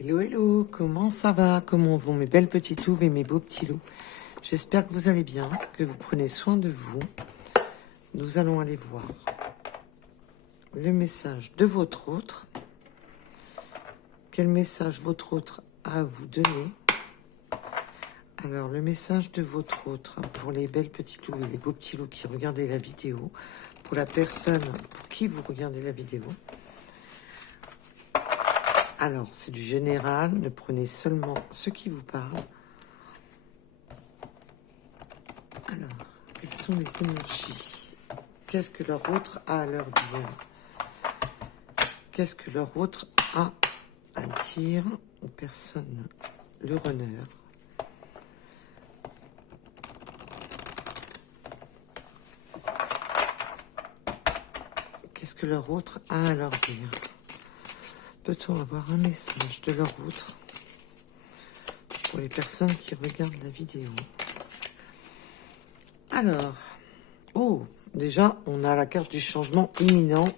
Hello, hello, comment ça va? Comment vont mes belles petites louves et mes beaux petits loups? J'espère que vous allez bien, que vous prenez soin de vous. Nous allons aller voir le message de votre autre. Quel message votre autre a à vous donner? Alors, le message de votre autre, pour les belles petites louves et les beaux petits loups qui regardaient la vidéo, pour la personne pour qui vous regardez la vidéo. Alors, c'est du général, ne prenez seulement ce qui vous parle. Alors, quelles sont les énergies? Qu'est-ce que leur autre a à leur dire? Qu'est-ce que leur autre a à dire aux personnes? Le runner. Qu'est-ce que leur autre a à leur dire? Peut-on avoir un message de leur autre pour les personnes qui regardent la vidéo? Alors, oh, déjà, on a la carte du changement imminent.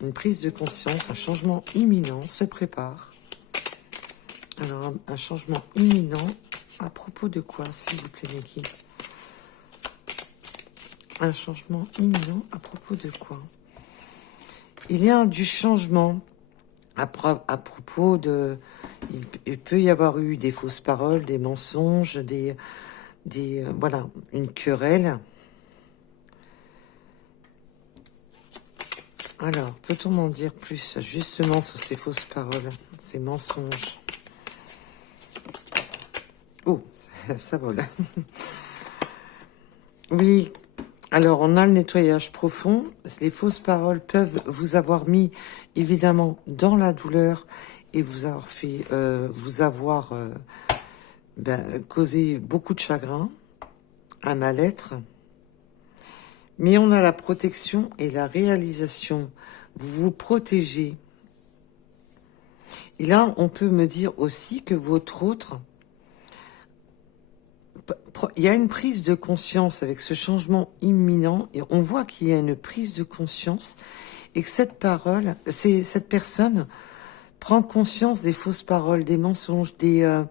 Une prise de conscience, un changement imminent se prépare. Alors, un changement imminent, à propos de quoi, s'il vous plaît, Niki? Un changement imminent, à propos de quoi? Il y a du changement à propos de... Il peut y avoir eu des fausses paroles, des mensonges, voilà, une querelle. Alors, peut-on m'en dire plus justement sur ces fausses paroles, ces mensonges? Oh, ça vole. Oui, alors on a le nettoyage profond. Les fausses paroles peuvent vous avoir mis évidemment dans la douleur et vous avoir fait, causé beaucoup de chagrin, un mal-être. Mais on a la protection et la réalisation. Vous vous protégez. Et là, on peut me dire aussi que votre autre, il y a une prise de conscience avec ce changement imminent. Et on voit qu'il y a une prise de conscience et que cette personne prend conscience des fausses paroles, des mensonges, de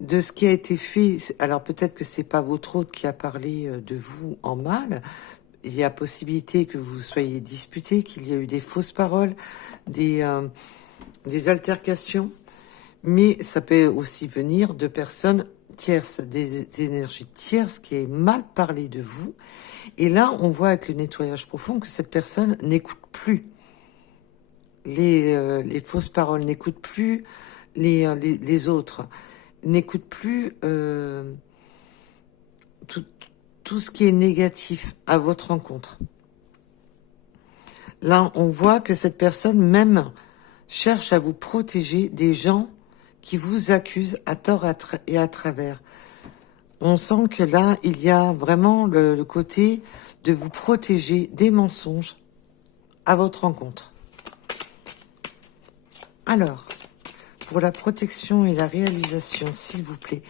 ce qui a été fait. Alors peut-être que c'est pas votre autre qui a parlé de vous en mal. Il y a possibilité que vous soyez disputé, qu'il y a eu des fausses paroles, des altercations, mais ça peut aussi venir de personnes tierces, des énergies tierces qui aient mal parlé de vous. Et là, on voit avec le nettoyage profond que cette personne n'écoute plus les fausses paroles, n'écoute plus les autres, n'écoute plus tout ce qui est négatif à votre rencontre. Là, on voit que cette personne même cherche à vous protéger des gens qui vous accusent à tort et à travers. On sent que là, il y a vraiment le côté de vous protéger des mensonges à votre rencontre. Alors, pour la protection et la réalisation, s'il vous plaît.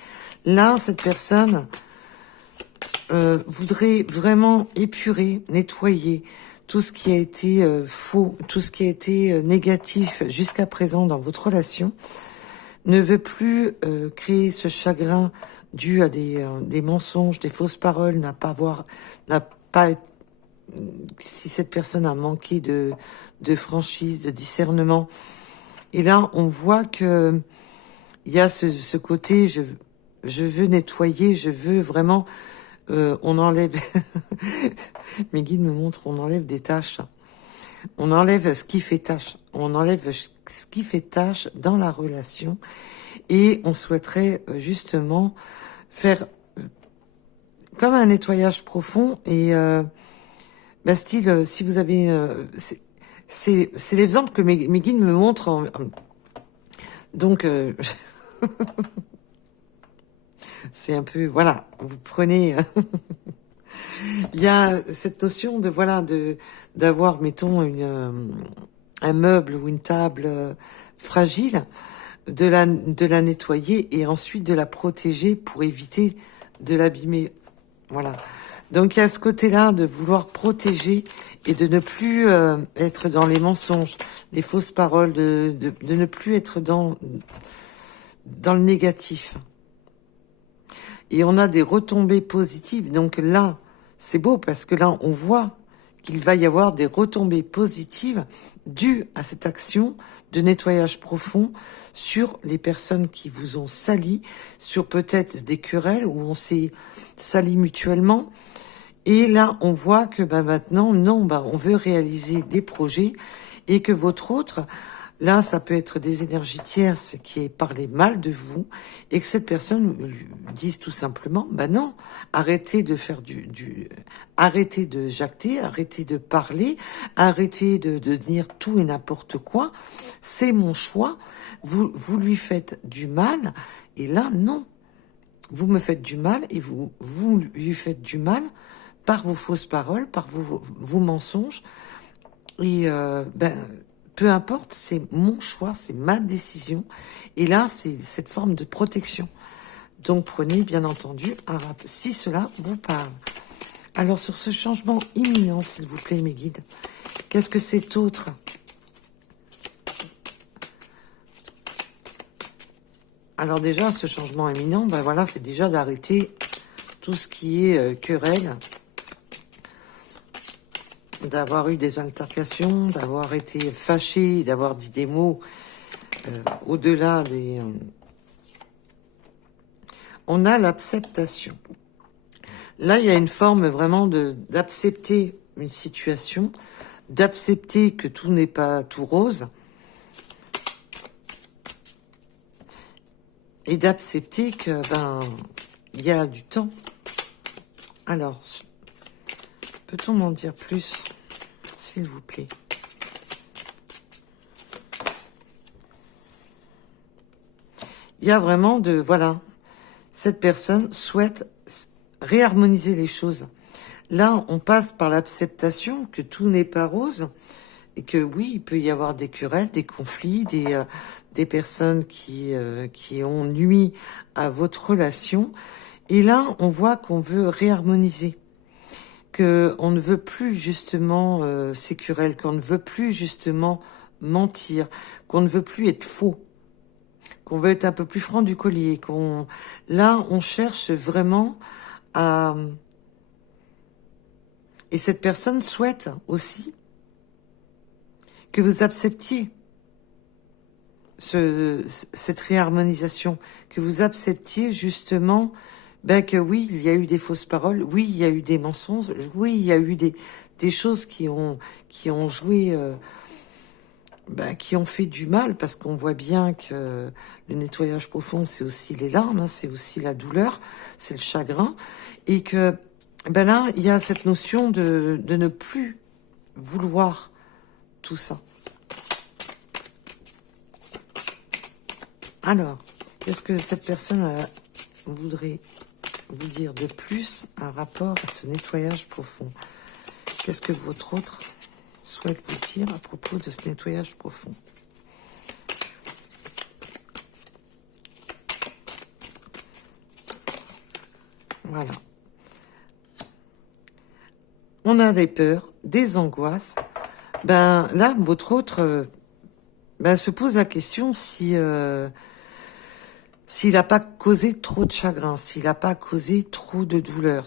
Là, cette personne voudrait vraiment épurer, nettoyer tout ce qui a été faux, tout ce qui a été négatif jusqu'à présent dans votre relation, ne veut plus créer ce chagrin dû à des mensonges, des fausses paroles, si cette personne a manqué de franchise, de discernement. Et là, on voit que il y a ce côté, je veux nettoyer, je veux vraiment, on enlève, mes guides me montrent, on enlève des tâches. On enlève ce qui fait tâche. On enlève ce qui fait tâche dans la relation. Et on souhaiterait justement faire comme un nettoyage profond. Et style, si vous avez... c'est l'exemple que mes guides me montrent. Donc, c'est un peu... Voilà, vous prenez... Il y a cette notion de d'avoir, mettons, un meuble ou une table fragile, de la nettoyer et ensuite de la protéger pour éviter de l'abîmer. Voilà. Donc il y a ce côté-là de vouloir protéger et de ne plus être dans les mensonges, les fausses paroles, de ne plus être dans le négatif. Et on a des retombées positives. Donc là, c'est beau parce que là, on voit qu'il va y avoir des retombées positives dues à cette action de nettoyage profond sur les personnes qui vous ont sali, sur peut-être des querelles où on s'est sali mutuellement. Et là, on voit que maintenant, non, on veut réaliser des projets et que votre autre, là, ça peut être des énergies tierces qui aient parlé mal de vous et que cette personne lui dise tout simplement, non, arrêtez de faire arrêtez de jacter, arrêtez de parler, arrêtez de dire tout et n'importe quoi. C'est mon choix. Vous lui faites du mal et là, non. Vous me faites du mal et vous lui faites du mal par vos fausses paroles, par vos mensonges. Et peu importe, c'est mon choix, c'est ma décision. Et là, c'est cette forme de protection. Donc prenez bien entendu un rappel, si cela vous parle. Alors sur ce changement imminent, s'il vous plaît, mes guides, qu'est-ce que c'est autre? Alors déjà, ce changement imminent, voilà, c'est déjà d'arrêter tout ce qui est querelle, d'avoir eu des altercations, d'avoir été fâché, d'avoir dit des mots au-delà des... On a l'acceptation. Là, il y a une forme vraiment d'accepter une situation, d'accepter que tout n'est pas tout rose, et d'accepter que, il y a du temps. Alors, peut-on m'en dire plus, s'il vous plaît? Il y a vraiment voilà, cette personne souhaite réharmoniser les choses. Là, on passe par l'acceptation que tout n'est pas rose et que oui, il peut y avoir des querelles, des conflits, des personnes qui ont nui à votre relation. Et là, on voit qu'on veut réharmoniser, qu'on ne veut plus justement ces querelles, qu'on ne veut plus justement mentir, qu'on ne veut plus être faux, qu'on veut être un peu plus franc du collier, là, on cherche vraiment à... Et cette personne souhaite aussi que vous acceptiez cette réharmonisation, que vous acceptiez justement que oui, il y a eu des fausses paroles, oui, il y a eu des mensonges, oui, il y a eu des choses qui ont joué, qui ont fait du mal, parce qu'on voit bien que le nettoyage profond, c'est aussi les larmes, c'est aussi la douleur, c'est le chagrin, et que là, il y a cette notion de ne plus vouloir tout ça. Alors, qu'est-ce que cette personne voudrait vous dire de plus en rapport à ce nettoyage profond? Qu'est-ce que votre autre souhaite vous dire à propos de ce nettoyage profond? Voilà. On a des peurs, des angoisses. Là, votre autre se pose la question si s'il n'a pas causé trop de chagrin, s'il n'a pas causé trop de douleur,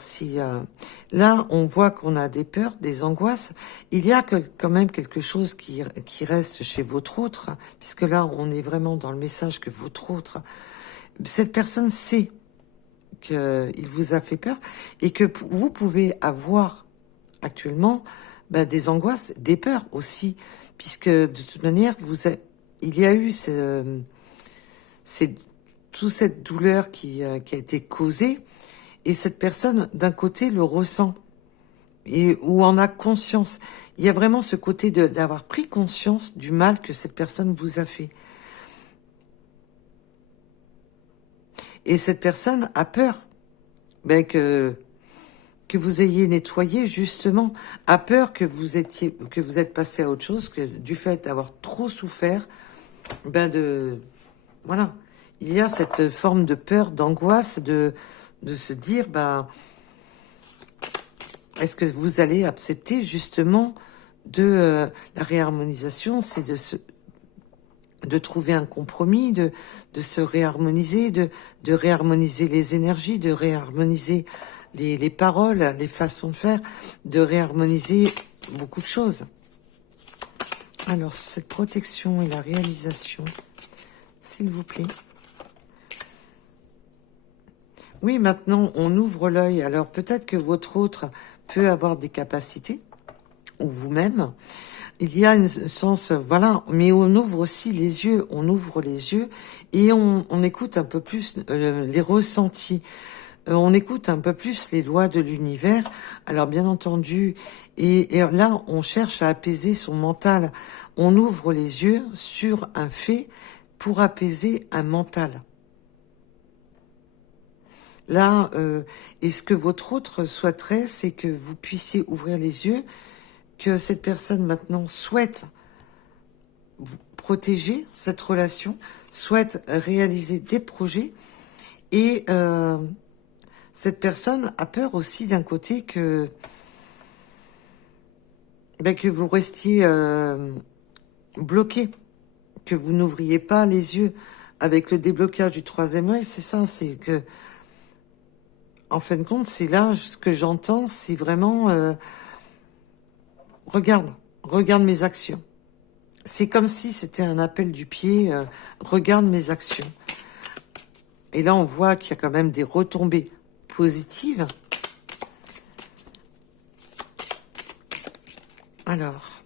là, on voit qu'on a des peurs, des angoisses. Il y a quand même quelque chose qui reste chez votre autre, puisque là, on est vraiment dans le message que votre autre, cette personne sait qu'il vous a fait peur et que vous pouvez avoir actuellement des angoisses, des peurs aussi, puisque de toute manière, il y a eu toute cette douleur qui a été causée, et cette personne, d'un côté, le ressent, ou en a conscience. Il y a vraiment ce côté d'avoir pris conscience du mal que cette personne vous a fait. Et cette personne a peur que vous ayez nettoyé, justement, a peur que vous êtes passé à autre chose, que du fait d'avoir trop souffert, voilà. Il y a cette forme de peur, d'angoisse, de se dire, est-ce que vous allez accepter justement la réharmonisation, c'est de trouver un compromis, de se réharmoniser, de réharmoniser les énergies, de réharmoniser les paroles, les façons de faire, de réharmoniser beaucoup de choses. Alors, cette protection et la réalisation, s'il vous plaît. Oui, maintenant, on ouvre l'œil. Alors, peut-être que votre autre peut avoir des capacités, ou vous-même. Il y a un sens, voilà, mais on ouvre aussi les yeux, et on écoute un peu plus les ressentis. On écoute un peu plus les lois de l'univers. Alors bien entendu, et là on cherche à apaiser son mental. On ouvre les yeux sur un fait pour apaiser un mental. Là, et ce que votre autre souhaiterait, c'est que vous puissiez ouvrir les yeux, que cette personne maintenant souhaite vous protéger cette relation, souhaite réaliser des projets, et cette personne a peur aussi d'un côté que vous restiez bloqué, que vous n'ouvriez pas les yeux avec le déblocage du troisième œil. C'est ça, c'est que, en fin de compte, c'est là, ce que j'entends, c'est vraiment, regarde mes actions. C'est comme si c'était un appel du pied, regarde mes actions. Et là, on voit qu'il y a quand même des retombées positives. Alors,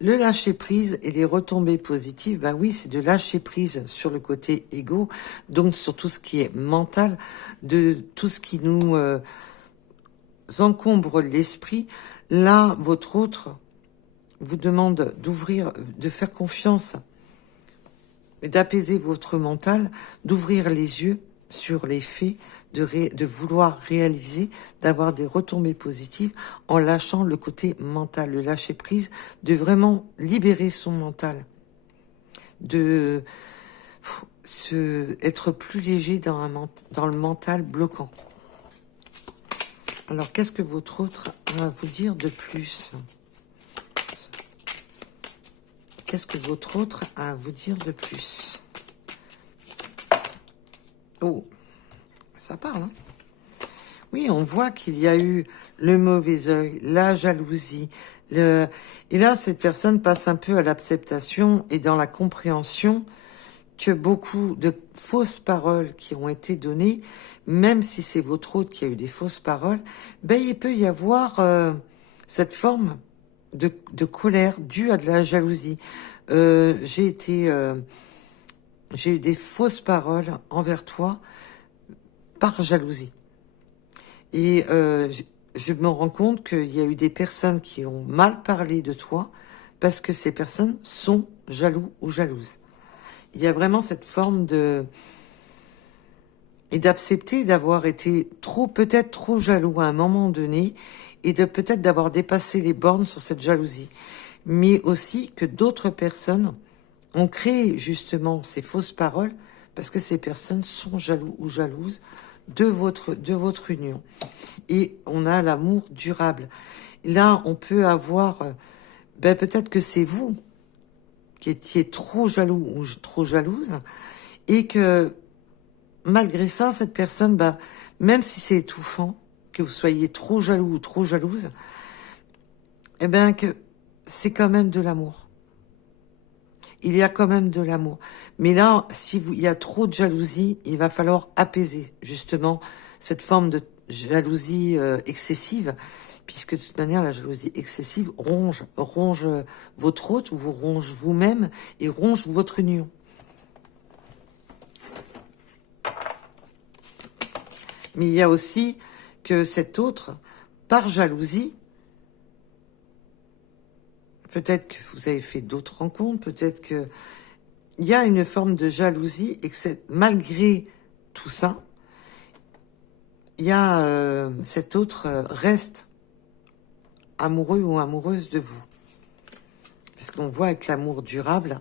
le lâcher prise et les retombées positives, bah oui, c'est de lâcher prise sur le côté égo, donc sur tout ce qui est mental, de tout ce qui nous encombre l'esprit. Là, votre autre vous demande d'ouvrir, de faire confiance et d'apaiser votre mental, d'ouvrir les yeux sur les faits, de vouloir réaliser, d'avoir des retombées positives en lâchant le côté mental, le lâcher prise, de vraiment libérer son mental, de être plus léger dans le mental bloquant. Alors, qu'est-ce que votre autre a à vous dire de plus? Qu'est-ce que votre autre a à vous dire de plus? Oh, ça parle, hein? Oui, on voit qu'il y a eu le mauvais œil, la jalousie. Et là, cette personne passe un peu à l'acceptation et dans la compréhension que beaucoup de fausses paroles qui ont été données, même si c'est votre autre qui a eu des fausses paroles, ben il peut y avoir cette forme de colère due à de la jalousie. J'ai eu des fausses paroles envers toi par jalousie. Et je me rends compte qu'il y a eu des personnes qui ont mal parlé de toi parce que ces personnes sont jaloux ou jalouses. Il y a vraiment cette forme et d'accepter d'avoir été peut-être trop jaloux à un moment donné et de peut-être d'avoir dépassé les bornes sur cette jalousie. Mais aussi que d'autres personnes ont créé justement ces fausses paroles parce que ces personnes sont jaloux ou jalouses de votre union. Et on a l'amour durable. Là, on peut avoir, peut-être que c'est vous qui étiez trop jaloux ou trop jalouse, et que malgré ça, cette personne, même si c'est étouffant, que vous soyez trop jaloux ou trop jalouse, que c'est quand même de l'amour. Il y a quand même de l'amour. Mais là, il y a trop de jalousie, il va falloir apaiser justement cette forme de jalousie excessive, puisque de toute manière, la jalousie excessive ronge votre hôte, vous ronge vous-même et ronge votre union. Mais il y a aussi que cet autre, par jalousie, peut-être que vous avez fait d'autres rencontres, peut-être que il y a une forme de jalousie et que malgré tout ça, il y a cet autre reste amoureux ou amoureuse de vous. Parce qu'on voit avec l'amour durable,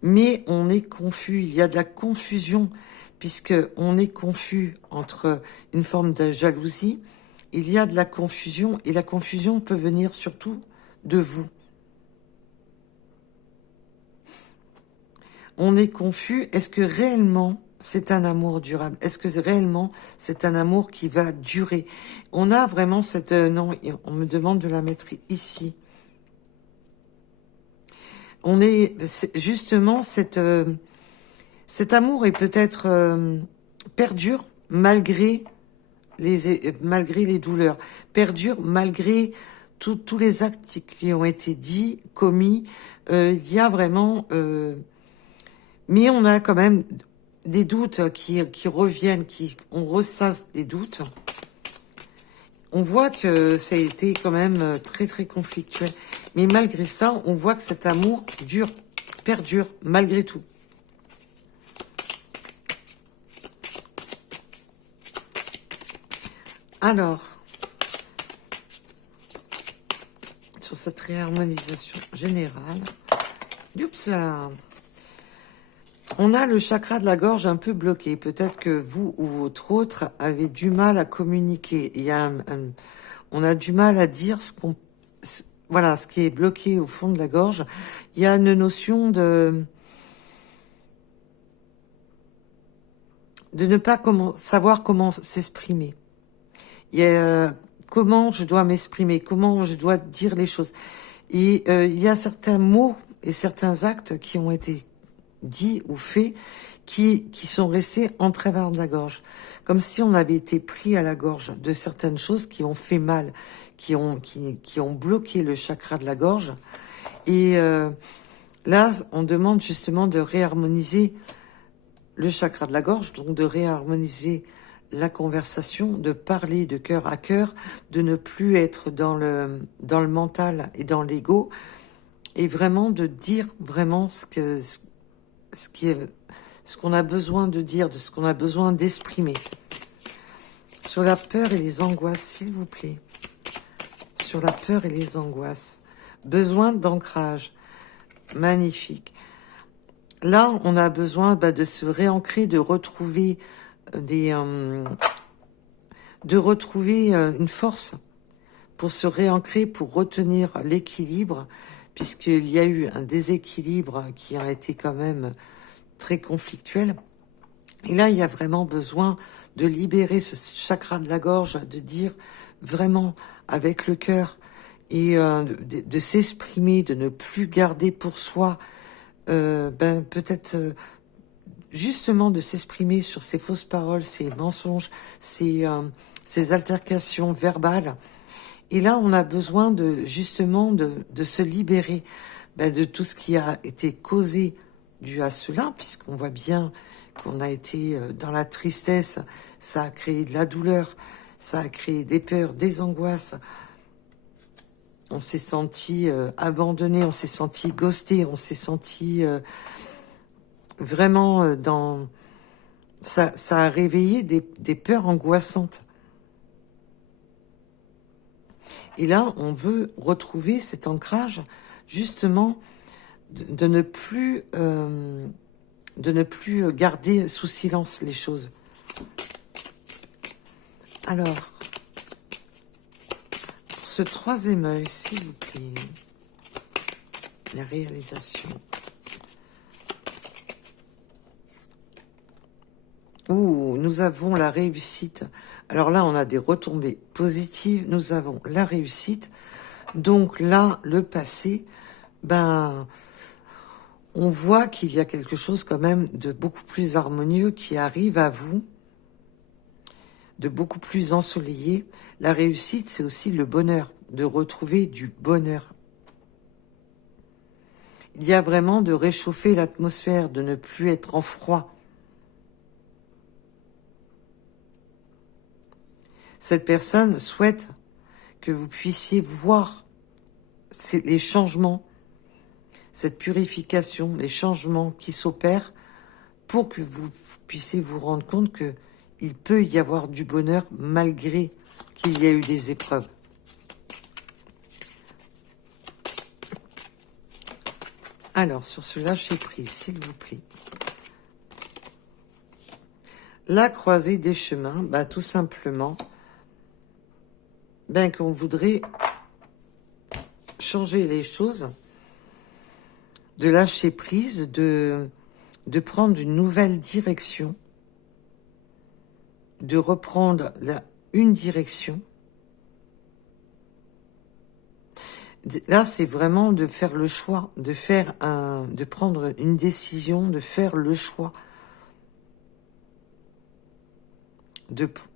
mais on est confus, il y a de la confusion, puisque on est confus entre une forme de jalousie, il y a de la confusion, et la confusion peut venir surtout de vous. On est confus, est-ce que réellement c'est un amour durable? Est-ce que réellement c'est un amour qui va durer? On a vraiment cette... non, on me demande de la mettre ici. On est justement cet amour est peut-être perdure malgré les douleurs, perdure malgré tous les actes qui ont été dits, commis. Il y a vraiment, mais on a quand même des doutes qui reviennent, on ressasse des doutes. On voit que ça a été quand même très très conflictuel. Mais malgré ça, on voit que cet amour perdure, malgré tout. Alors, sur cette réharmonisation générale, oups là, on a le chakra de la gorge un peu bloqué. Peut-être que vous ou votre autre avez du mal à communiquer. Il y a on a du mal à dire voilà, ce qui est bloqué au fond de la gorge. Il y a une notion de ne pas savoir comment s'exprimer. Il y a comment je dois m'exprimer, comment je dois dire les choses. Et il y a certains mots et certains actes qui ont été dits ou faits qui sont restés en travers de la gorge. Comme si on avait été pris à la gorge de certaines choses qui ont fait mal, qui ont bloqué le chakra de la gorge. Et là, on demande justement de réharmoniser le chakra de la gorge, donc de réharmoniser la conversation, de parler de cœur à cœur, de ne plus être dans le mental et dans l'ego, et vraiment de dire vraiment ce qu'on a besoin de dire, de ce qu'on a besoin d'exprimer. Sur la peur et les angoisses, s'il vous plaît. Sur la peur et les angoisses. Besoin d'ancrage. Magnifique. Là, on a besoin de se réancrer, de retrouver une force pour se réancrer, pour retenir l'équilibre, puisqu'il y a eu un déséquilibre qui a été quand même très conflictuel. Et là, il y a vraiment besoin de libérer ce chakra de la gorge, de dire vraiment avec le cœur et de s'exprimer, de ne plus garder pour soi, peut-être justement de s'exprimer sur ces fausses paroles, ces mensonges, ces altercations verbales. Et là, on a besoin justement de se libérer de tout ce qui a été causé dû à cela, puisqu'on voit bien qu'on a été dans la tristesse, ça a créé de la douleur, ça a créé des peurs, des angoisses. On s'est senti abandonné, on s'est senti ghosté, on s'est senti vraiment dans... Ça a réveillé des peurs angoissantes. Et là, on veut retrouver cet ancrage, justement, de ne plus garder sous silence les choses. Alors, pour ce troisième œil, s'il vous plaît, la réalisation. Ouh, nous avons la réussite. Alors là, on a des retombées positives. Nous avons la réussite. Donc là, le passé, on voit qu'il y a quelque chose quand même de beaucoup plus harmonieux qui arrive à vous, de beaucoup plus ensoleillé. La réussite, c'est aussi le bonheur, de retrouver du bonheur. Il y a vraiment de réchauffer l'atmosphère, de ne plus être en froid. Cette personne souhaite que vous puissiez voir les changements, cette purification, les changements qui s'opèrent pour que vous puissiez vous rendre compte que il peut y avoir du bonheur malgré qu'il y a eu des épreuves. Alors, sur ce lâcher prise, s'il vous plaît. La croisée des chemins, bah, tout simplement, ben, qu'on voudrait changer les choses, de lâcher prise, de prendre une nouvelle direction, de reprendre une direction. Là, c'est vraiment de faire le choix, de prendre une décision, de faire le choix.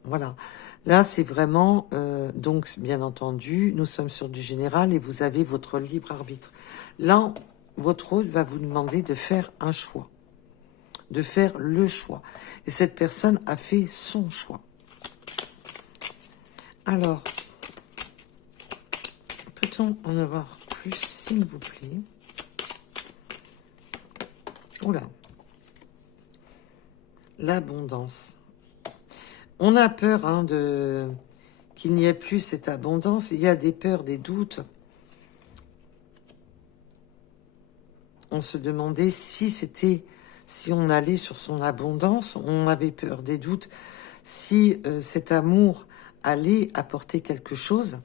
Voilà. Là, c'est vraiment, donc, bien entendu, nous sommes sur du général et vous avez votre libre arbitre. Là, votre hôte va vous demander de faire un choix, de faire le choix. Et cette personne a fait son choix. Alors, peut-on en avoir plus, s'il vous plaît? Oula. L'abondance. On a peur hein, qu'il n'y ait plus cette abondance. Il y a des peurs, des doutes. On se demandait si on allait sur son abondance, on avait peur des doutes, si cet amour allait apporter quelque chose.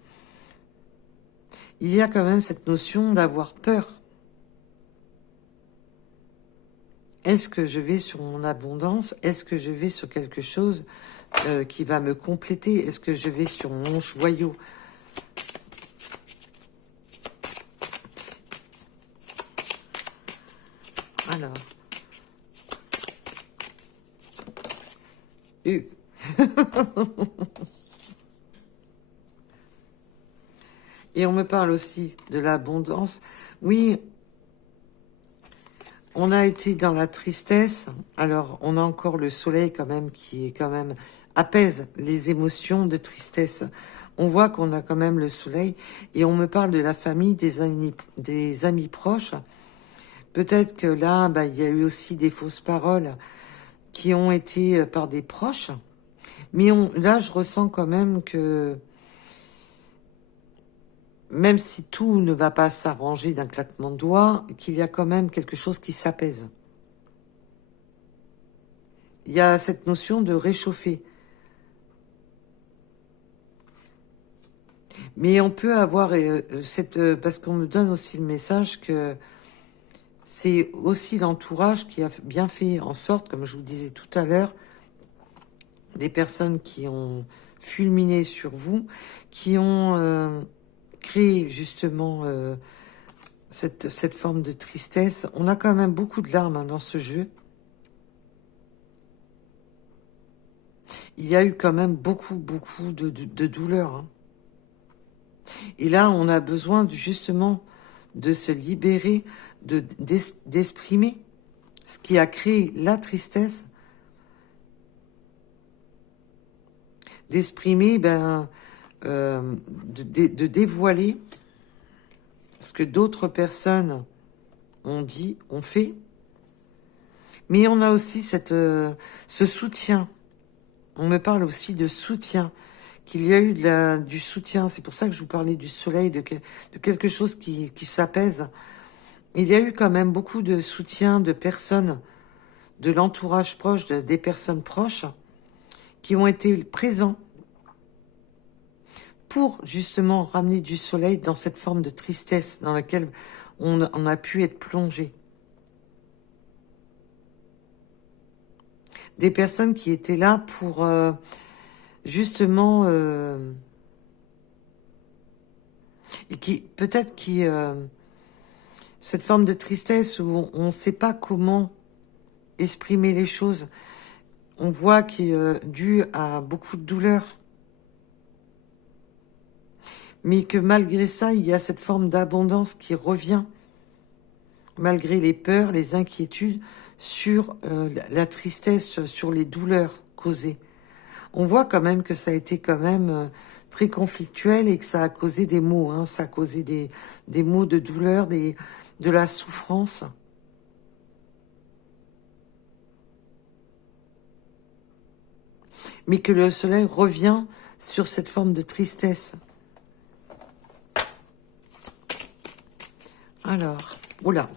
Il y a quand même cette notion d'avoir peur. Est-ce que je vais sur mon abondance? Est-ce que je vais sur quelque chose qui va me compléter? Est-ce que je vais sur mon joyau? Alors. Et on me parle aussi de l'abondance. Oui, on a été dans la tristesse. Alors, on a encore le soleil quand même qui est quand même apaise les émotions de tristesse. On voit qu'on a quand même le soleil et on me parle de la famille, des amis proches. Peut-être que là, bah, il y a eu aussi des fausses paroles qui ont été par des proches. Mais là, je ressens quand même que même si tout ne va pas s'arranger d'un claquement de doigts, qu'il y a quand même quelque chose qui s'apaise. Il y a cette notion de réchauffer. Mais on peut avoir parce qu'on me donne aussi le message que c'est aussi l'entourage qui a bien fait en sorte, comme je vous disais tout à l'heure, des personnes qui ont fulminé sur vous, qui ont créé justement cette forme de tristesse. On a quand même beaucoup de larmes hein, dans ce jeu. Il y a eu quand même beaucoup de douleur. Hein. Et là, on a besoin justement de se libérer, d'exprimer ce qui a créé la tristesse, d'exprimer, de dévoiler ce que d'autres personnes ont dit, ont fait. Mais on a aussi ce soutien. On me parle aussi de soutien, qu'il y a eu du soutien. C'est pour ça que je vous parlais du soleil, de quelque chose qui s'apaise. Il y a eu quand même beaucoup de soutien de personnes, de l'entourage proche, des personnes proches, qui ont été présents pour justement ramener du soleil dans cette forme de tristesse dans laquelle on a pu être plongé. Des personnes qui étaient là pour justement et qui peut-être cette forme de tristesse où on ne sait pas comment exprimer les choses, on voit qu'il est dû à beaucoup de douleur, mais que malgré ça, il y a cette forme d'abondance qui revient, malgré les peurs, les inquiétudes, sur la tristesse, sur les douleurs causées. On voit quand même que ça a été quand même très conflictuel et que ça a causé des maux, hein, ça a causé des maux de douleur, de la souffrance. Mais que le soleil revient sur cette forme de tristesse. Alors, oula.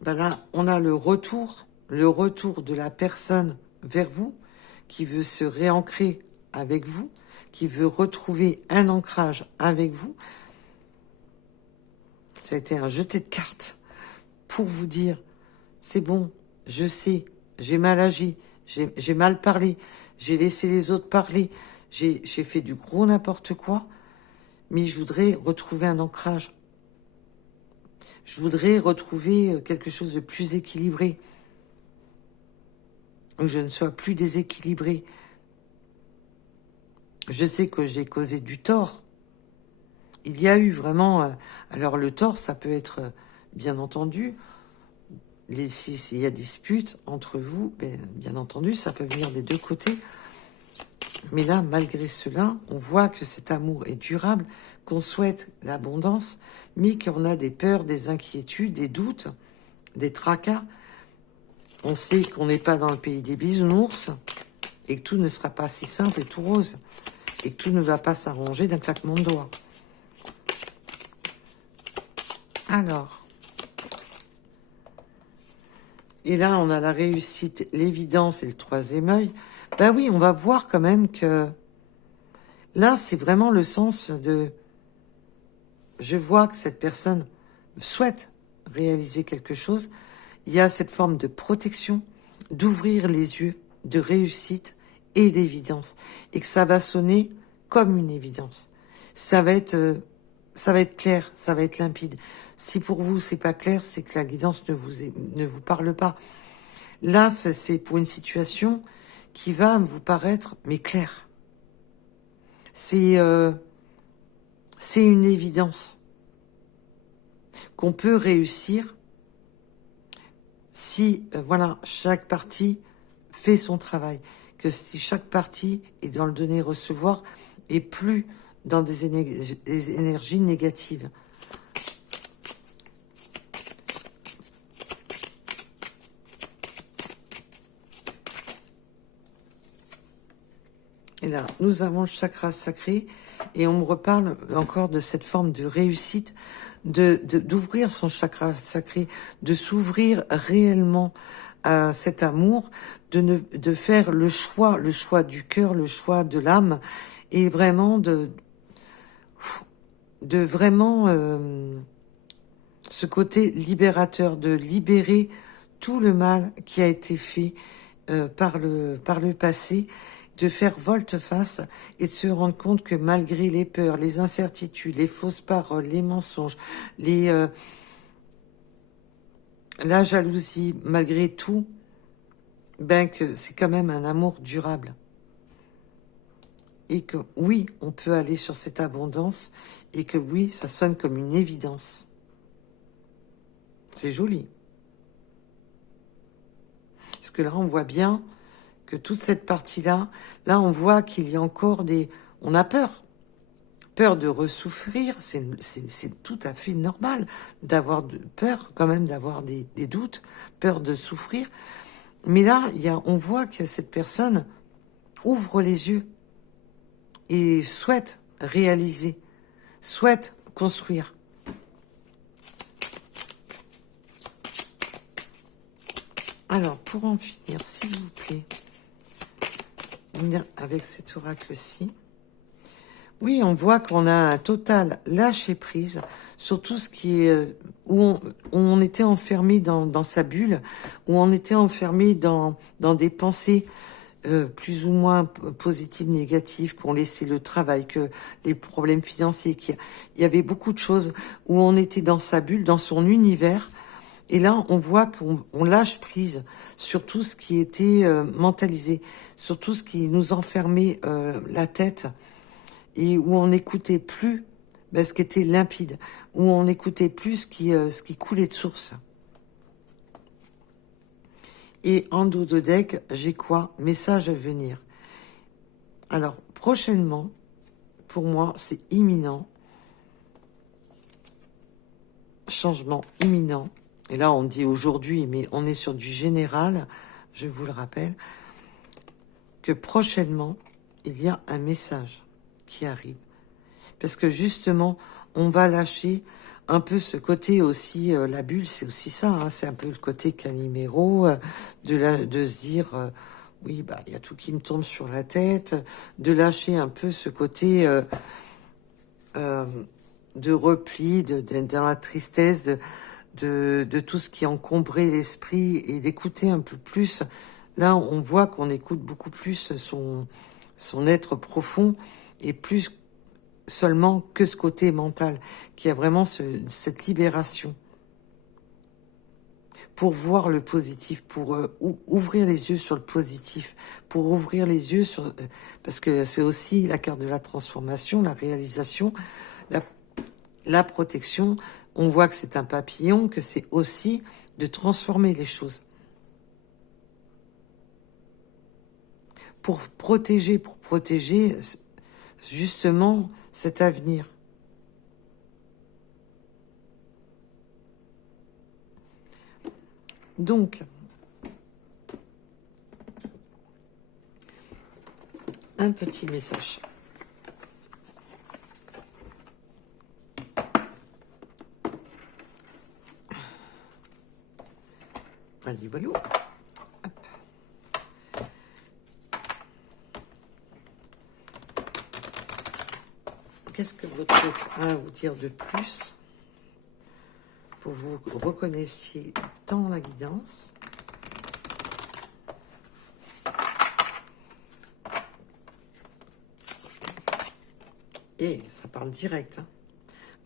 Ben là, on a le retour le retour de la personne vers vous, qui veut se réancrer avec vous, qui veut retrouver un ancrage avec vous. Ça a été un jeté de cartes pour vous dire, c'est bon, je sais, j'ai mal agi, j'ai mal parlé, j'ai laissé les autres parler, j'ai fait du gros n'importe quoi, mais je voudrais retrouver un ancrage. Je voudrais retrouver quelque chose de plus équilibré, où je ne sois plus déséquilibré. Je sais que j'ai causé du tort. Il y a eu vraiment... alors le tort, ça peut être, bien entendu, s'il y a dispute entre vous, bien entendu, ça peut venir des deux côtés. Mais là, malgré cela, on voit que cet amour est durable, qu'on souhaite l'abondance, mais qu'on a des peurs, des inquiétudes, des doutes, des tracas. On sait qu'on n'est pas dans le pays des bisounours et que tout ne sera pas si simple et tout rose et que tout ne va pas s'arranger d'un claquement de doigts. Alors, et là, on a la réussite, l'évidence et le troisième œil. Ben oui, on va voir quand même que là, c'est vraiment le sens de... Je vois que cette personne souhaite réaliser quelque chose. Il y a cette forme de protection, d'ouvrir les yeux, de réussite et d'évidence. Et que ça va sonner comme une évidence. Ça va être clair, ça va être limpide. Si pour vous, c'est pas clair, c'est que la guidance ne vous parle pas. Là, c'est pour une situation qui va vous paraître, mais claire. C'est une évidence qu'on peut réussir si, voilà, chaque partie fait son travail. Que si chaque partie est dans le donner-recevoir et plus dans des énergies négatives. Et là, nous avons le chakra sacré et on me reparle encore de cette forme de réussite, d'ouvrir son chakra sacré, de s'ouvrir réellement à cet amour, de faire le choix du cœur, le choix de l'âme et vraiment de vraiment ce côté libérateur, de libérer tout le mal qui a été fait par le passé, de faire volte-face et de se rendre compte que malgré les peurs, les incertitudes, les fausses paroles, les mensonges, la jalousie, malgré tout, que c'est quand même un amour durable. Et que oui, on peut aller sur cette abondance et que oui, ça sonne comme une évidence. C'est joli. Parce que là, on voit bien que toute cette partie-là, là, on voit qu'il y a encore on a peur. Peur de ressouffrir, c'est tout à fait normal d'avoir peur, quand même, d'avoir des doutes, peur de souffrir. Mais là, on voit que cette personne ouvre les yeux et souhaite réaliser, souhaite construire. Alors, pour en finir, s'il vous plaît, avec cet oracle-ci, oui, on voit qu'on a un total lâcher-prise sur tout ce qui est... où on était enfermé dans sa bulle, où on était enfermé dans des pensées plus ou moins positives, négatives, qu'on laissait le travail, que les problèmes financiers, qu'il y avait beaucoup de choses où on était dans sa bulle, dans son univers. Et là, on voit qu'on lâche prise sur tout ce qui était mentalisé, sur tout ce qui nous enfermait la tête, et où on n'écoutait plus ce qui était limpide, où on n'écoutait plus ce qui coulait de source. Et en dos de deck, j'ai quoi? Message à venir. Alors, prochainement, pour moi, c'est imminent. Changement imminent. Et là, on dit aujourd'hui, mais on est sur du général, je vous le rappelle, que prochainement, il y a un message qui arrive. Parce que justement, on va lâcher, un peu ce côté aussi, la bulle, c'est aussi ça, hein, c'est un peu le côté Calimero, de se dire, oui, bah, il y a tout qui me tombe sur la tête, de lâcher un peu ce côté euh, de repli, dans la tristesse, de tout ce qui encombrait l'esprit et d'écouter un peu plus. Là, on voit qu'on écoute beaucoup plus son être profond et plus seulement que ce côté mental, qui a vraiment cette libération pour voir le positif, pour ouvrir les yeux sur le positif, pour ouvrir les yeux sur... parce que c'est aussi la carte de la transformation, la réalisation, la, la protection. On voit que c'est un papillon, que c'est aussi de transformer les choses. Pour protéger justement cet avenir. Donc, un petit message. Allez, voilà. Qu'est-ce que votre autre a à vous dire de plus pour vous reconnaissiez dans la guidance? Et ça parle direct. Hein.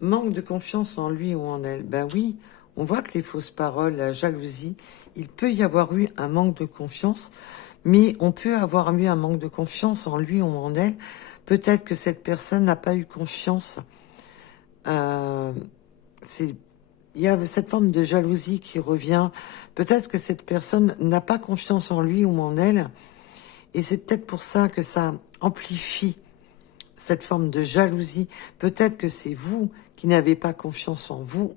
Manque de confiance en lui ou en elle. Ben oui, on voit que les fausses paroles, la jalousie, il peut y avoir eu un manque de confiance, mais on peut avoir eu un manque de confiance en lui ou en elle. Peut-être que cette personne n'a pas eu confiance. Il y a cette forme de jalousie qui revient. Peut-être que cette personne n'a pas confiance en lui ou en elle. Et c'est peut-être pour ça que ça amplifie cette forme de jalousie. Peut-être que c'est vous qui n'avez pas confiance en vous.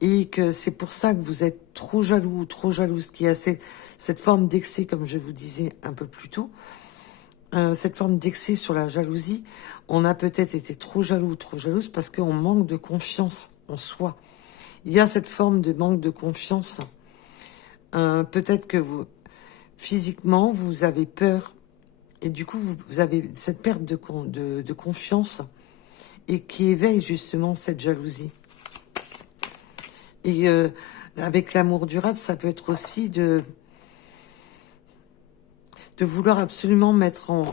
Et que c'est pour ça que vous êtes trop jaloux ou trop jalouse, qui a cette forme d'excès, comme je vous disais un peu plus tôt. Cette forme d'excès sur la jalousie. On a peut-être été trop jaloux ou trop jalouse parce qu'on manque de confiance en soi. Il y a cette forme de manque de confiance. Peut-être que vous, physiquement, vous avez peur. Et du coup, vous avez cette perte de confiance et qui éveille justement cette jalousie. Et avec l'amour durable, ça peut être aussi de vouloir absolument mettre en...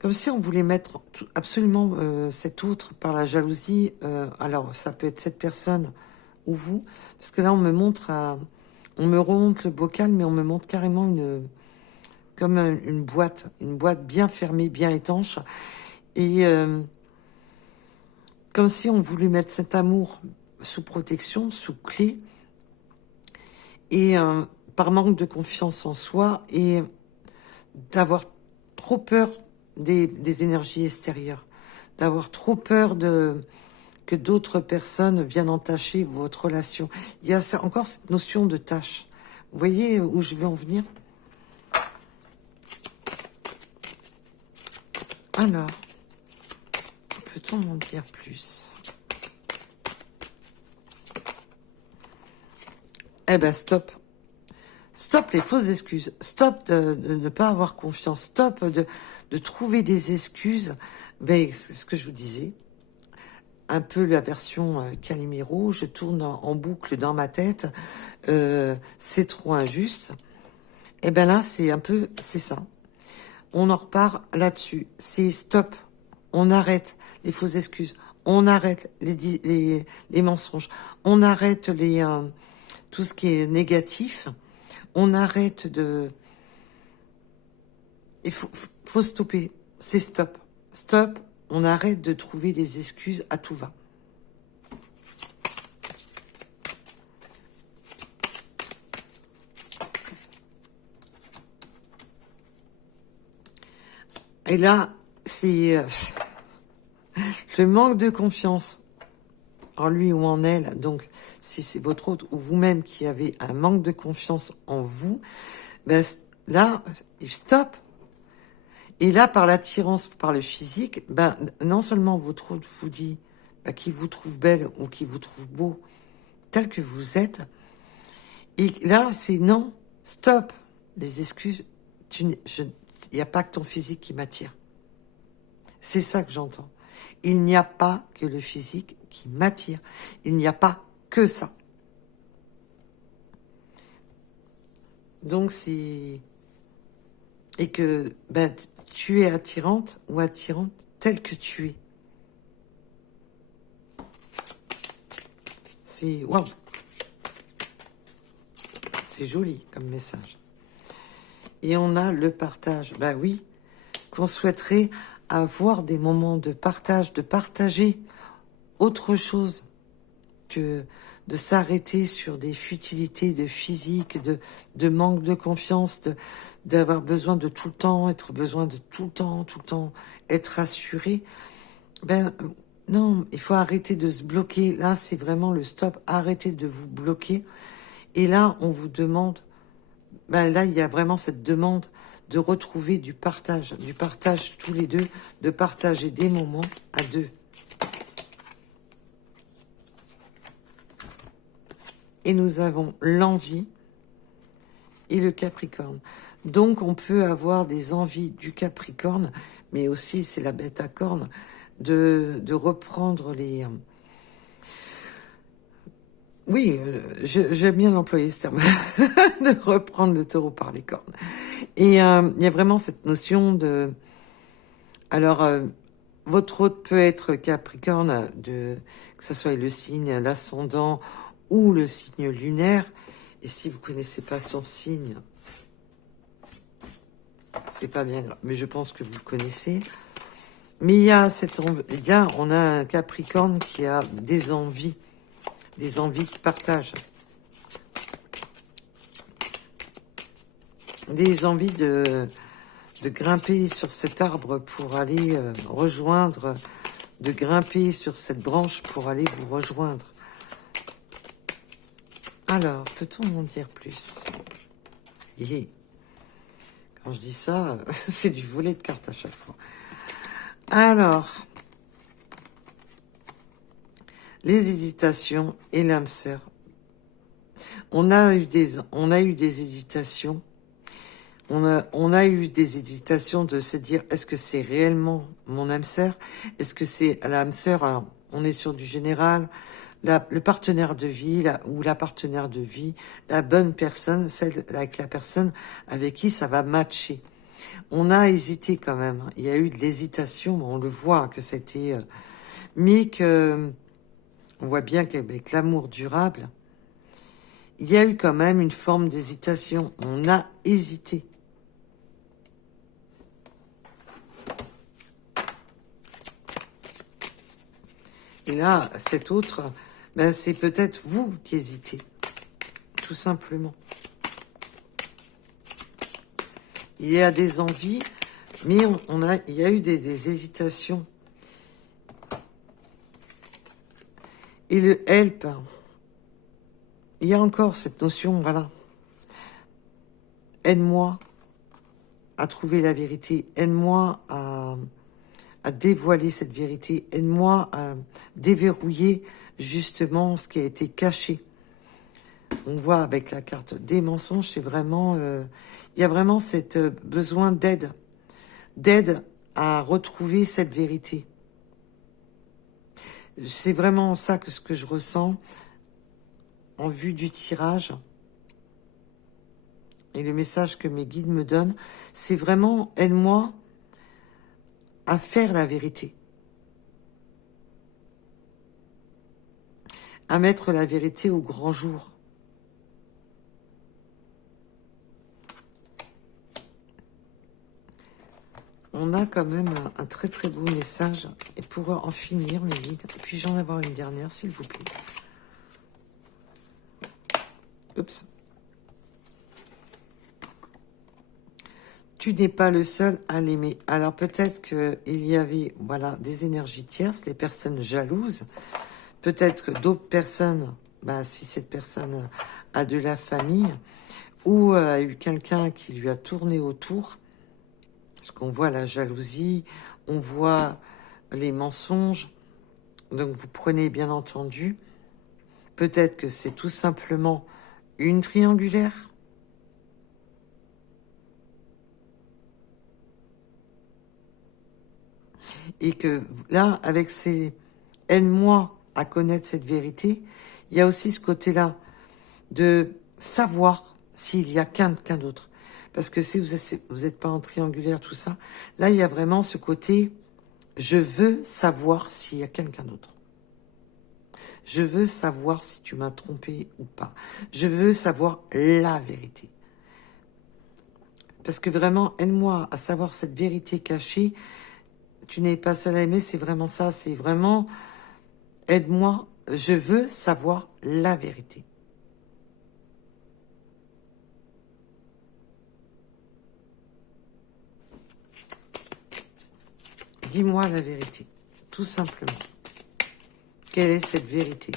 Comme si on voulait mettre absolument cet autre par la jalousie. Alors, ça peut être cette personne ou vous. Parce que là, on me remonte le bocal, mais on me montre carrément comme une boîte bien fermée, bien étanche. Et comme si on voulait mettre cet amour sous protection, sous clé. Et par manque de confiance en soi et d'avoir trop peur des énergies extérieures, d'avoir trop peur que d'autres personnes viennent entacher votre relation. Il y a encore cette notion de tâche. Vous voyez où je veux en venir? Alors, peut-on m'en dire plus? Eh ben, stop. Stop les fausses excuses. Stop de ne pas avoir confiance. Stop de trouver des excuses. Ben, c'est ce que je vous disais. Un peu la version Calimero. Je tourne en boucle dans ma tête. C'est trop injuste. Et ben là, c'est ça. On en repart là-dessus. C'est stop. On arrête les fausses excuses. On arrête les mensonges. On arrête tout ce qui est négatif. On arrête de... Il faut stopper. C'est stop. Stop. On arrête de trouver des excuses à tout va. Et là, c'est le manque de confiance en lui ou en elle. Donc, si c'est votre autre ou vous-même qui avez un manque de confiance en vous, ben là, stop. Et là, par l'attirance, par le physique, ben non seulement votre autre vous dit, bah, qui vous trouve belle ou qui vous trouve beau, tel que vous êtes. Et là, c'est non, stop, les excuses, il n'y a pas que ton physique qui m'attire. C'est ça que j'entends. Il n'y a pas que le physique qui m'attire. Il n'y a pas que ça. Donc c'est... Et que ben, tu es attirante ou attirante telle que tu es. C'est... Waouh. C'est joli comme message. Et on a le partage. Ben oui, qu'on souhaiterait avoir des moments de partage, de partager autre chose que de s'arrêter sur des futilités de physique, de manque de confiance, d'avoir besoin de tout le temps, être besoin de tout le temps, être assuré. Ben non, il faut arrêter de se bloquer. Là, c'est vraiment le stop. Arrêtez de vous bloquer. Et là, on vous demande, ben là, il y a vraiment cette demande de retrouver du partage tous les deux, de partager des moments à deux. Et nous avons l'envie et le Capricorne. Donc, on peut avoir des envies du Capricorne, mais aussi, c'est la bête à cornes, de reprendre les... Oui, j'aime bien l'employer, ce terme, de reprendre le taureau par les cornes. Et il y a vraiment cette notion de... Alors, votre hôte peut être Capricorne, que ce soit le signe, l'ascendant ou le signe lunaire. Et si vous connaissez pas son signe, c'est pas bien grave. Mais je pense que vous le connaissez. Mais il y a on a un Capricorne qui a des envies qui partagent. Des envies de grimper sur cet arbre pour aller rejoindre, de grimper sur cette branche pour aller vous rejoindre. Alors, peut-on en dire plus? Yeah. Quand je dis ça, c'est du volet de cartes à chaque fois. Alors, les hésitations et l'âme sœur. On a eu des hésitations. On a eu des hésitations de se dire, est-ce que c'est réellement mon âme sœur? Est-ce que c'est l'âme sœur? Alors, on est sur du général. Le partenaire de vie ou la partenaire de vie, la bonne personne, celle avec la personne avec qui ça va matcher. On a hésité quand même. Il y a eu de l'hésitation, on le voit que c'était... mais que on voit bien qu'avec l'amour durable, il y a eu quand même une forme d'hésitation. On a hésité. Et là, cet autre, ben c'est peut-être vous qui hésitez, tout simplement. Il y a des envies, mais il y a eu des hésitations. Et le help, il y a encore cette notion, voilà. Aide-moi à trouver la vérité. Aide-moi à dévoiler cette vérité. Aide-moi à déverrouiller justement ce qui a été caché. On voit avec la carte des mensonges, c'est vraiment... il y a vraiment cette besoin d'aide. D'aide à retrouver cette vérité. C'est vraiment ça que ce que je ressens en vue du tirage. Et le message que mes guides me donnent, c'est vraiment aide-moi à faire la vérité. À mettre la vérité au grand jour. On a quand même un très très beau message. Et pour en finir, mes guides, puis-je en avoir une dernière, s'il vous plaît? Oups. Tu n'es pas le seul à l'aimer. Alors peut-être qu'il y avait voilà, des énergies tierces, les personnes jalouses. Peut-être que d'autres personnes, bah, si cette personne a de la famille, ou a eu quelqu'un qui lui a tourné autour, parce qu'on voit la jalousie, on voit les mensonges, Donc vous prenez bien entendu, peut-être que c'est tout simplement une triangulaire. Et que là, avec ces aide-moi à connaître cette vérité, il y a aussi ce côté-là de savoir s'il y a quelqu'un d'autre. Parce que si vous êtes pas en triangulaire, tout ça, là, il y a vraiment ce côté, je veux savoir s'il y a quelqu'un d'autre. Je veux savoir si tu m'as trompé ou pas. Je veux savoir la vérité. Parce que vraiment, aide-moi à savoir cette vérité cachée. Tu n'es pas seul à aimer, c'est vraiment ça. C'est vraiment, aide-moi, je veux savoir la vérité. Dis-moi la vérité, tout simplement. Quelle est cette vérité?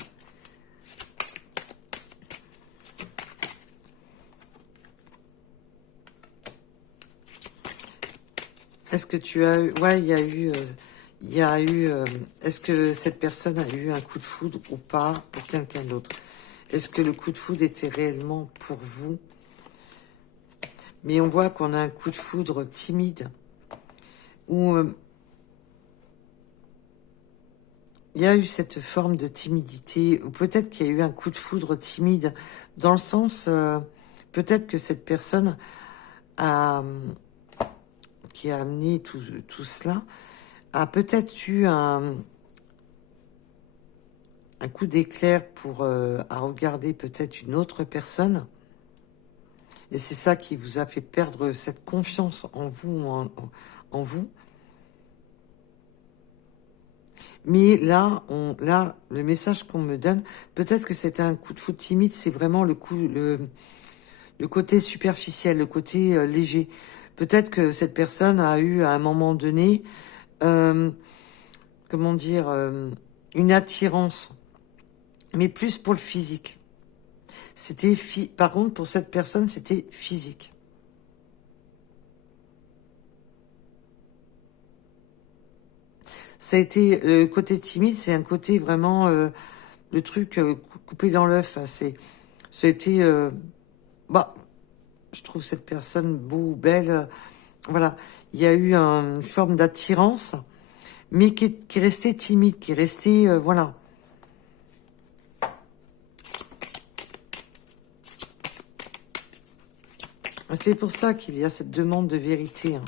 Est-ce que tu as eu... Ouais, il y a eu... est-ce que cette personne a eu un coup de foudre ou pas pour quelqu'un d'autre? Est-ce que le coup de foudre était réellement pour vous? Mais on voit qu'on a un coup de foudre timide. Où il y a eu cette forme de timidité. Ou peut-être qu'il y a eu un coup de foudre timide. Dans le sens... peut-être que cette personne a... qui a amené tout cela, a peut-être eu un coup d'éclair pour à regarder peut-être une autre personne. Et c'est ça qui vous a fait perdre cette confiance en vous, en vous. Mais là, là, le message qu'on me donne, peut-être que c'était un coup de foudre timide, c'est vraiment le côté superficiel, le côté léger. Peut-être que cette personne a eu à un moment donné, comment dire, une attirance, mais plus pour le physique. C'était par contre, pour cette personne, c'était physique. Ça a été le côté timide, c'est un côté vraiment le truc coupé dans l'œuf. Ça a été, bah, je trouve cette personne beau, belle. Voilà, il y a eu une forme d'attirance, mais qui est restée timide, qui est restée, voilà. C'est pour ça qu'il y a cette demande de vérité. Hein.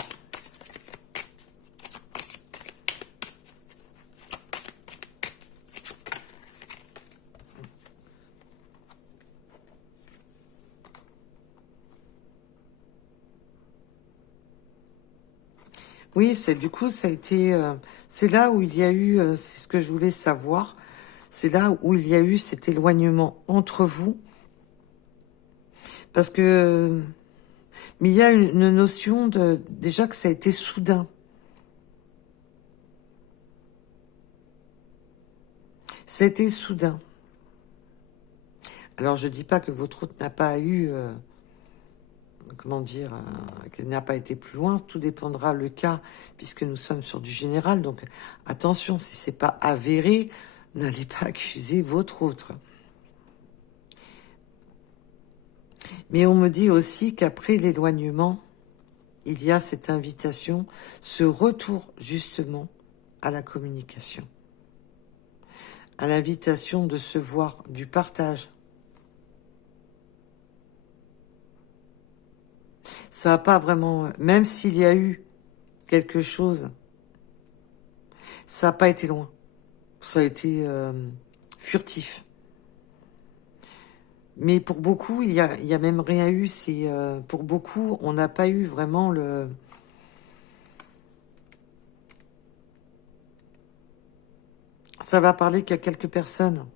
Oui, du coup, ça a été, c'est là où il y a eu, c'est ce que je voulais savoir, c'est là où il y a eu cet éloignement entre vous, parce que, mais il y a une notion de, déjà que ça a été soudain. Ça a été soudain. Alors, je dis pas que votre autre n'a pas eu, comment dire, qu'elle n'a pas été plus loin. Tout dépendra le cas, puisque nous sommes sur du général. Donc, attention, si c'est pas avéré, n'allez pas accuser votre autre. Mais on me dit aussi qu'après l'éloignement, il y a cette invitation, ce retour justement à la communication, à l'invitation de se voir, du partage. Ça n'a pas vraiment, même s'il y a eu quelque chose, ça n'a pas été loin. Ça a été furtif. Mais pour beaucoup, il y a même rien eu. C'est pour beaucoup, on n'a pas eu vraiment le... Ça va parler qu'à quelques personnes.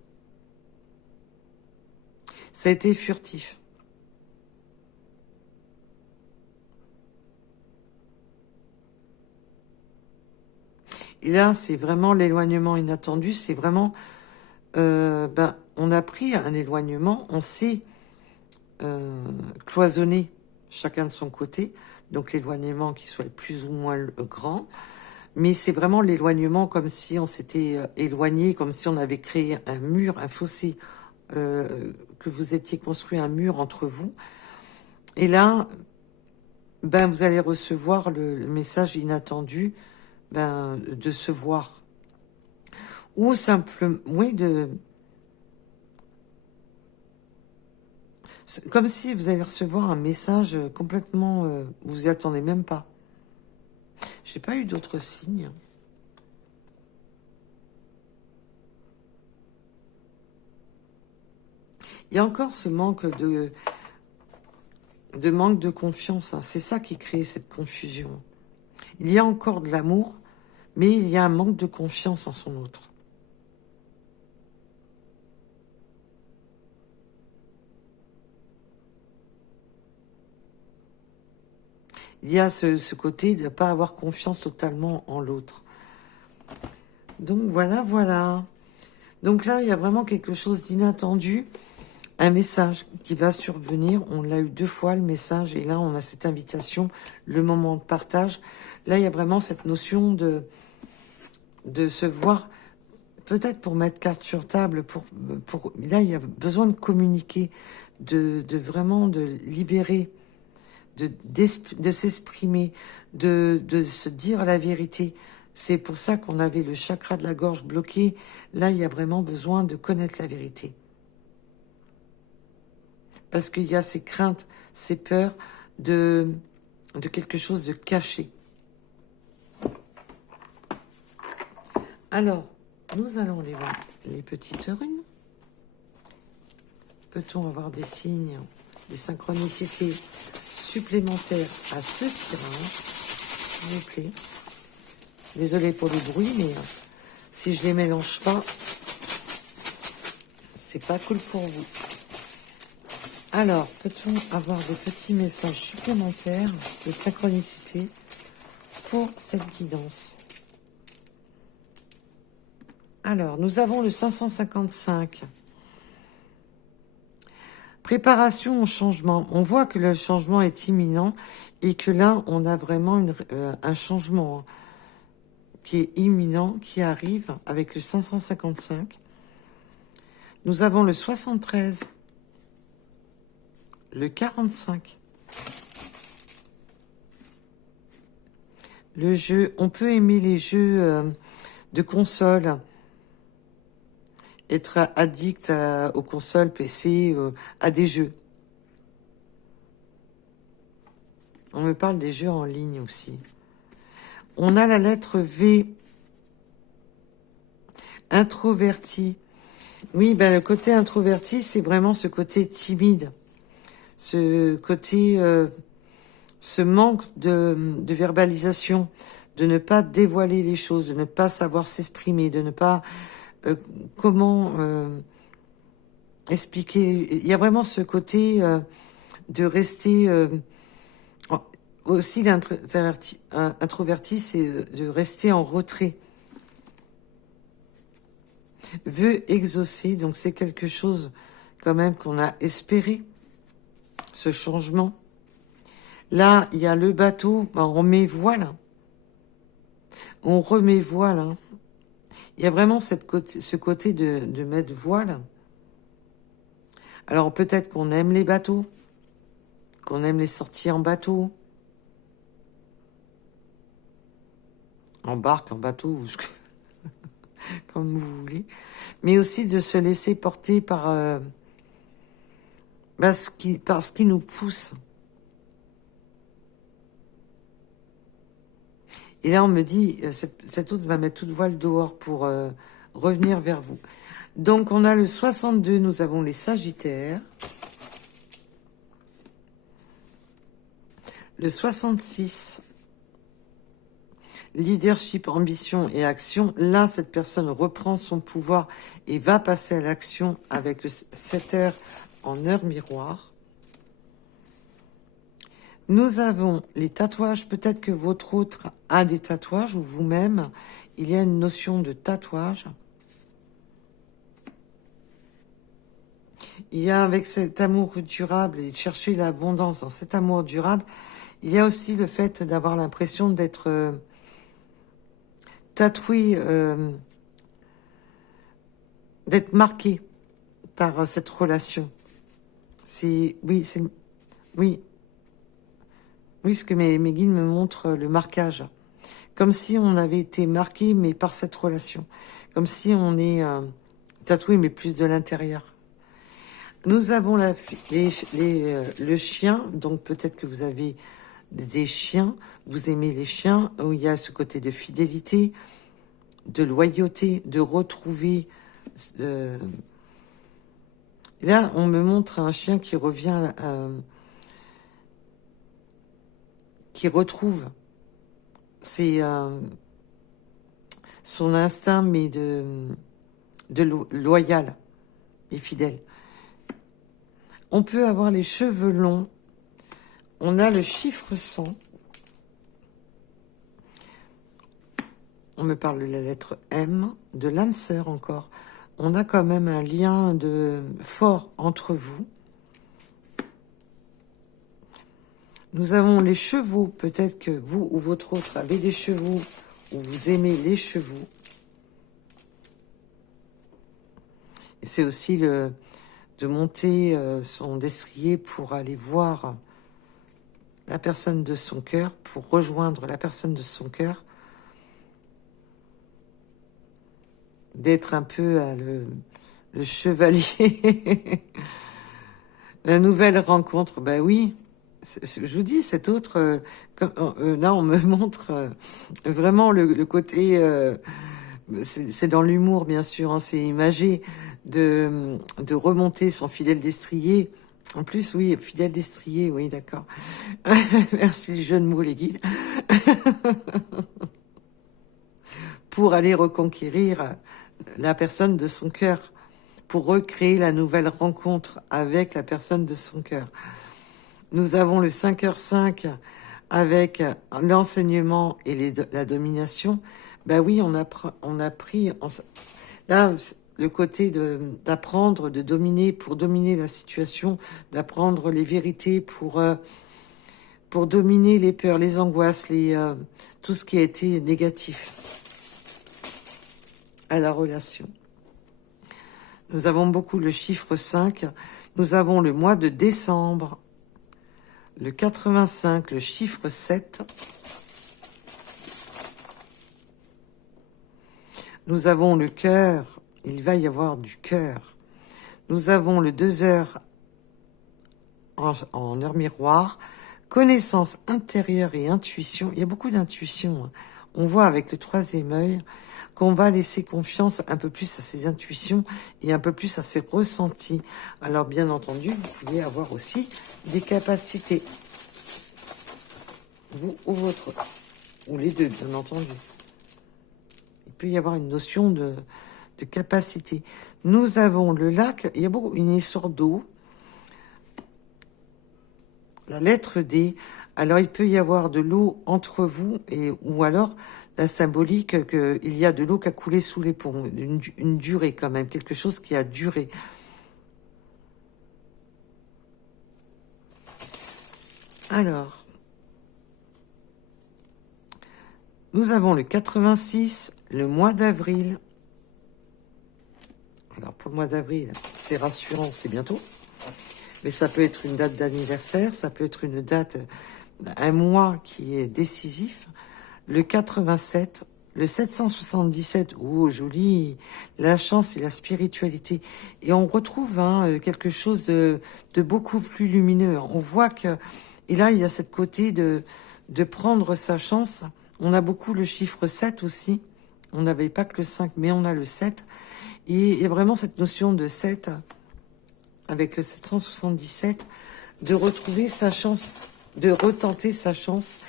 Ça a été furtif. Et là, c'est vraiment l'éloignement inattendu. C'est vraiment... on a pris un éloignement, on s'est cloisonné chacun de son côté. Donc l'éloignement qui soit plus ou moins grand. Mais c'est vraiment l'éloignement, comme si on s'était éloigné, comme si on avait créé un mur, un fossé, que vous étiez construit un mur entre vous. Et là, ben, vous allez recevoir le message inattendu, ben, de se voir. Ou simplement, oui, comme si vous allez recevoir un message complètement, vous y attendez même pas. J'ai pas eu d'autres signes. Il y a encore ce manque manque de confiance, hein. C'est ça qui crée cette confusion. Il y a encore de l'amour, mais il y a un manque de confiance en son autre. Il y a ce côté de ne pas avoir confiance totalement en l'autre. Donc voilà, voilà. Donc là, il y a vraiment quelque chose d'inattendu. Un message qui va survenir. On l'a eu 2 fois, le message. Et là, on a cette invitation, le moment de partage. Là, il y a vraiment cette notion de se voir, peut-être pour mettre carte sur table. Là, il y a besoin de communiquer, de vraiment de libérer, de s'exprimer, de se dire la vérité. C'est pour ça qu'on avait le chakra de la gorge bloqué. Là, il y a vraiment besoin de connaître la vérité. Parce qu'il y a ces craintes, ces peurs de quelque chose de caché. Alors, nous allons aller voir les petites runes. Peut-on avoir des signes, des synchronicités supplémentaires à ce tirage, s'il vous plaît? Désolée pour le bruit, mais si je les mélange pas, c'est pas cool pour vous. Alors, peut-on avoir des petits messages supplémentaires de synchronicité pour cette guidance? Alors, nous avons le 555. Préparation au changement. On voit que le changement est imminent et que là, on a vraiment un changement qui est imminent, qui arrive avec le 555. Nous avons le 73, le 45. Le jeu, on peut aimer les jeux de console, être addict aux consoles, PC, à des jeux. On me parle des jeux en ligne aussi. On a la lettre V, introverti. Oui, ben le côté introverti, c'est vraiment ce côté timide, ce côté, ce manque de verbalisation, de ne pas dévoiler les choses, de ne pas savoir s'exprimer, de ne pas comment expliquer. Il y a vraiment ce côté de rester aussi introverti, c'est de rester en retrait. Veut exaucer, donc c'est quelque chose quand même qu'on a espéré, ce changement. Là, il y a le bateau, on remet voile. On remet voile. Il y a vraiment ce côté de mettre voile. Alors peut-être qu'on aime les bateaux, qu'on aime les sorties en bateau, en barque, en bateau, comme vous voulez, mais aussi de se laisser porter par ce qui nous pousse. Et là, on me dit, cette autre va mettre toute voile dehors pour revenir vers vous. Donc, on a le 62, nous avons les Sagittaires. Le 66, leadership, ambition et action. Là, cette personne reprend son pouvoir et va passer à l'action avec le 7 heures en heure miroir. Nous avons les tatouages. Peut-être que votre autre a des tatouages ou vous-même. Il y a une notion de tatouage. Il y a avec cet amour durable et de chercher l'abondance dans cet amour durable, il y a aussi le fait d'avoir l'impression d'être tatoué, d'être marqué par cette relation. Oui, oui, oui, ce que mes guides me montrent, le marquage. Comme si on avait été marqué, mais par cette relation. Comme si on est tatoué, mais plus de l'intérieur. Nous avons le chien, donc peut-être que vous avez des chiens, vous aimez les chiens, où il y a ce côté de fidélité, de loyauté, de retrouver. Là, on me montre un chien qui revient, qui retrouve son instinct, mais loyal et fidèle. On peut avoir les cheveux longs. On a le chiffre 100. On me parle de la lettre M, de l'âme sœur encore. On a quand même un lien fort entre vous. Nous avons les chevaux. Peut-être que vous ou votre autre avez des chevaux ou vous aimez les chevaux. Et c'est aussi de monter son destrier pour aller voir la personne de son cœur, pour rejoindre la personne de son cœur, d'être un peu le chevalier. La nouvelle rencontre, ben oui, je vous dis, cet autre, là on me montre vraiment le côté, c'est dans l'humour bien sûr, hein, c'est imagé, de remonter son fidèle destrier. En plus, oui, fidèle destrier, oui, d'accord. Merci, jeu de mots, les guides. Pour aller reconquérir la personne de son cœur, pour recréer la nouvelle rencontre avec la personne de son cœur. Nous avons le 5h5 avec l'enseignement et la domination. Ben oui, on a pris... Là, le côté d'apprendre, de dominer, pour dominer la situation, d'apprendre les vérités, pour dominer les peurs, les angoisses, tout ce qui a été négatif à la relation. Nous avons beaucoup le chiffre 5. Nous avons le mois de décembre, le 85, le chiffre 7. Nous avons le cœur. Il va y avoir du cœur. Nous avons le 2 heures en heure miroir. Connaissance intérieure et intuition. Il y a beaucoup d'intuition, hein. On voit avec le 3e œil qu'on va laisser confiance un peu plus à ses intuitions et un peu plus à ses ressentis. Alors, bien entendu, vous pouvez avoir aussi des capacités. Vous ou votre, ou les deux, bien entendu. Il peut y avoir une notion de capacité. Nous avons le lac, il y a beaucoup, une histoire d'eau. La lettre D, alors il peut y avoir de l'eau entre vous, ou alors la symbolique qu'il y a de l'eau qui a coulé sous les ponts, une durée quand même, quelque chose qui a duré. Alors, nous avons le 86, le mois d'avril. Alors pour le mois d'avril, c'est rassurant, c'est bientôt. Mais ça peut être une date d'anniversaire, ça peut être une date, un mois qui est décisif. Le 87, le 777, oh joli, la chance et la spiritualité. Et on retrouve quelque chose de beaucoup plus lumineux. On voit que, et là il y a cette côté de prendre sa chance. On a beaucoup le chiffre 7 aussi. On n'avait pas que le 5, mais on a le 7. Et il y a vraiment cette notion de 7, avec le 777, de retrouver sa chance, de retenter sa chance,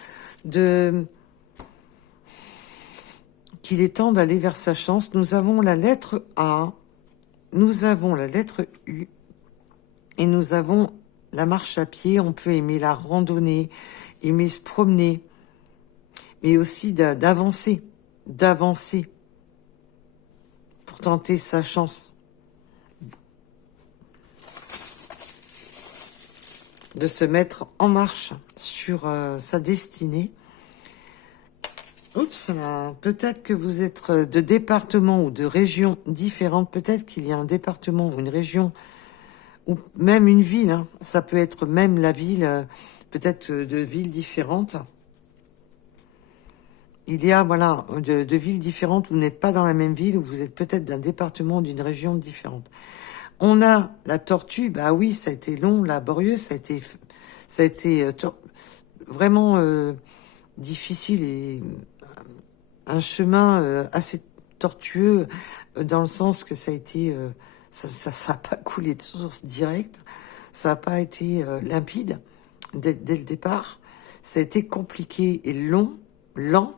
qu'il est temps d'aller vers sa chance. Nous avons la lettre A, nous avons la lettre U, et nous avons la marche à pied. On peut aimer la randonnée, aimer se promener, mais aussi d'avancer pour tenter sa chance. De se mettre en marche sur sa destinée. Oups, là, peut-être que vous êtes de départements ou de régions différentes. Peut-être qu'il y a un département ou une région ou même une ville, hein. Ça peut être même la ville, peut-être de villes différentes. Il y a, voilà, de villes différentes où vous n'êtes pas dans la même ville, où vous êtes peut-être d'un département ou d'une région différente. On a la tortue, bah oui, ça a été long, laborieux, ça a été vraiment difficile et un chemin assez tortueux dans le sens que ça a été, ça a pas coulé de source directe, ça n'a pas été limpide dès le départ, ça a été compliqué et long, lent,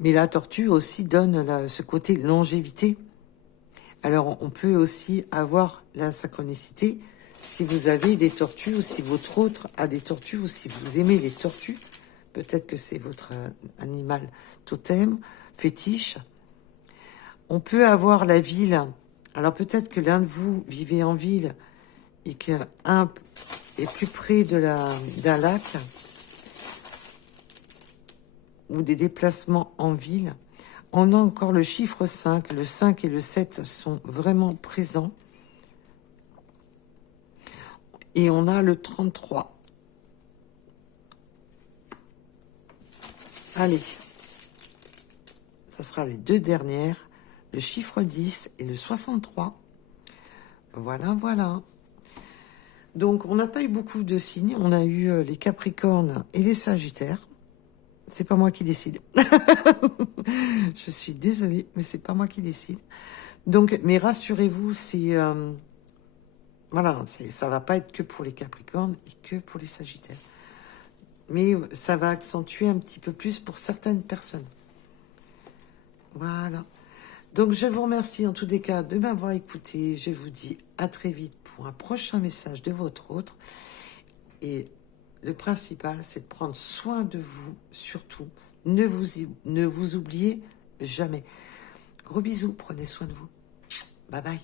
mais la tortue aussi donne ce côté longévité. Alors, on peut aussi avoir la synchronicité si vous avez des tortues ou si votre autre a des tortues ou si vous aimez les tortues. Peut-être que c'est votre animal totem, fétiche. On peut avoir la ville. Alors, peut-être que l'un de vous vivez en ville et qu'un est plus près d'un lac ou des déplacements en ville. On a encore le chiffre 5. Le 5 et le 7 sont vraiment présents. Et on a le 33. Allez. Ça sera les deux dernières. Le chiffre 10 et le 63. Voilà, voilà. Donc, on n'a pas eu beaucoup de signes. On a eu les Capricornes et les Sagittaires. C'est pas moi qui décide. Je suis désolée, mais c'est pas moi qui décide. Donc, mais rassurez-vous, voilà, ça va pas être que pour les Capricornes et que pour les Sagittaires. Mais ça va accentuer un petit peu plus pour certaines personnes. Voilà. Donc, je vous remercie en tous les cas de m'avoir écouté. Je vous dis à très vite pour un prochain message de votre autre. Et le principal, c'est de prendre soin de vous, surtout. Ne vous oubliez jamais. Gros bisous, prenez soin de vous. Bye bye.